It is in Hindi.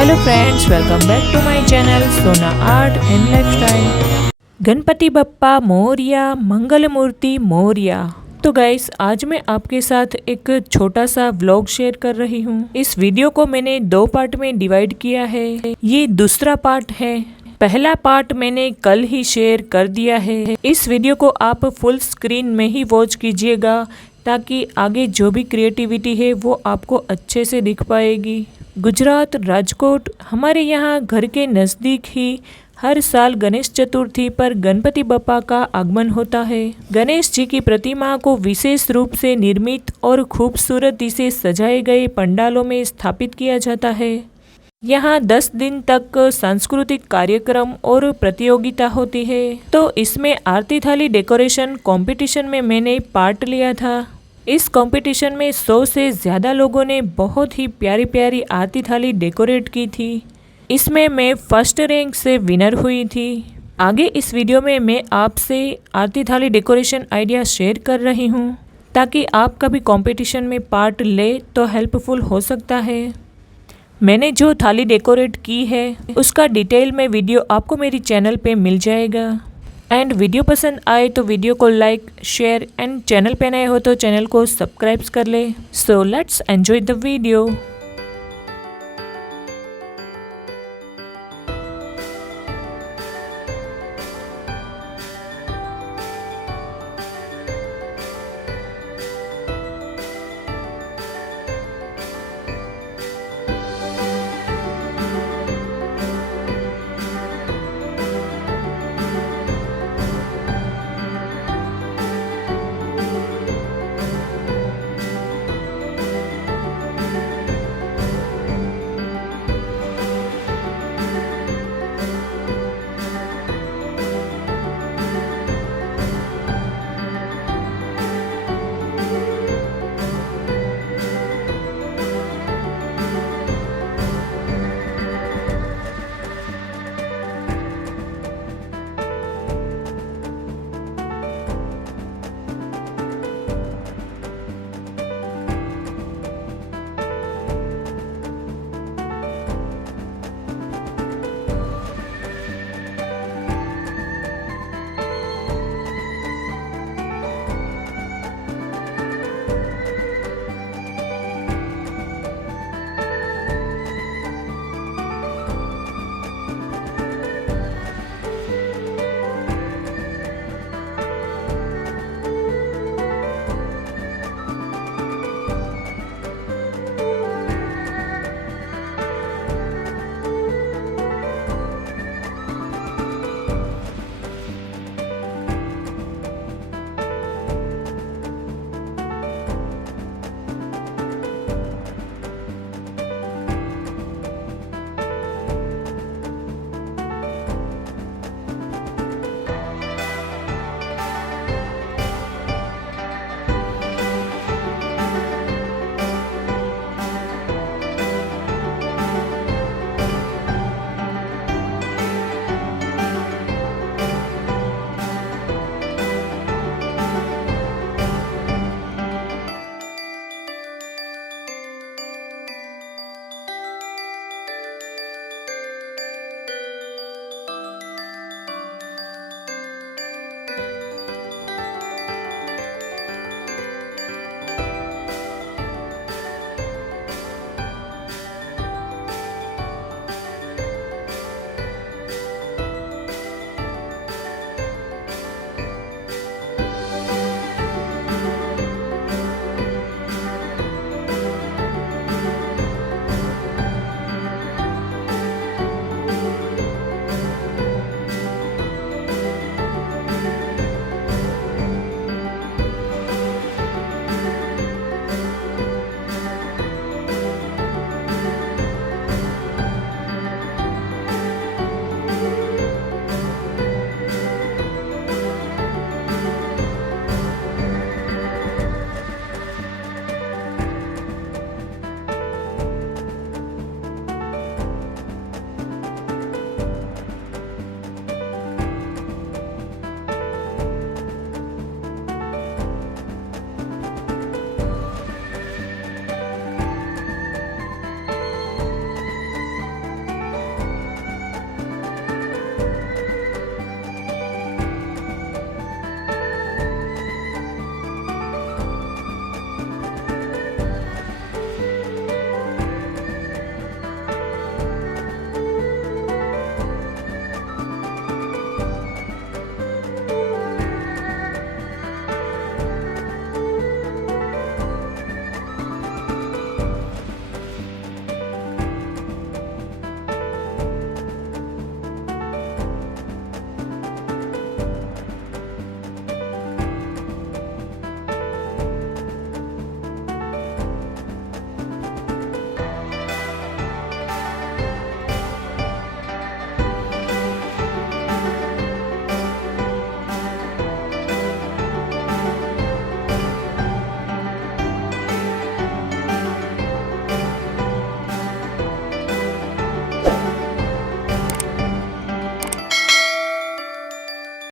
Hello friends, welcome back to my channel Sona art and lifestyle. Ganpati Bappa Morya, मंगल मूर्ति मोरया। तो गाइस, आज मैं आपके साथ एक छोटा सा व्लॉग शेयर कर रही हूँ। इस वीडियो को मैंने 2 पार्ट में डिवाइड किया है। ये दूसरा पार्ट है। पहला पार्ट मैंने कल ही शेयर कर दिया है। इस वीडियो को आप फुल स्क्रीन में ही वॉच कीजिएगा ताकि आगे जो भी क्रिएटिविटी है वो आपको अच्छे से दिख पाएगी। गुजरात राजकोट हमारे यहाँ घर के नज़दीक ही हर साल गणेश चतुर्थी पर गणपति बप्पा का आगमन होता है। गणेश जी की प्रतिमा को विशेष रूप से निर्मित और खूबसूरती से सजाए गए पंडालों में स्थापित किया जाता है। यहाँ 10 दिन तक सांस्कृतिक कार्यक्रम और प्रतियोगिता होती है। तो इसमें आरती थाली डेकोरेशन कंपटीशन में मैंने पार्ट लिया था। इस कंपटीशन में 100 से ज़्यादा लोगों ने बहुत ही प्यारी प्यारी आरती थाली डेकोरेट की थी। इसमें मैं फर्स्ट रैंक से विनर हुई थी। आगे इस वीडियो में मैं आपसे आरती थाली डेकोरेशन आइडिया शेयर कर रही हूँ ताकि आप कभी कंपटीशन में पार्ट ले तो हेल्पफुल हो सकता है। मैंने जो थाली डेकोरेट की है उसका डिटेल में वीडियो आपको मेरी चैनल पे मिल जाएगा। एंड वीडियो पसंद आए तो वीडियो को लाइक, शेयर एंड चैनल पे नए हो तो चैनल को सब्सक्राइब कर ले। So let's enjoy the video.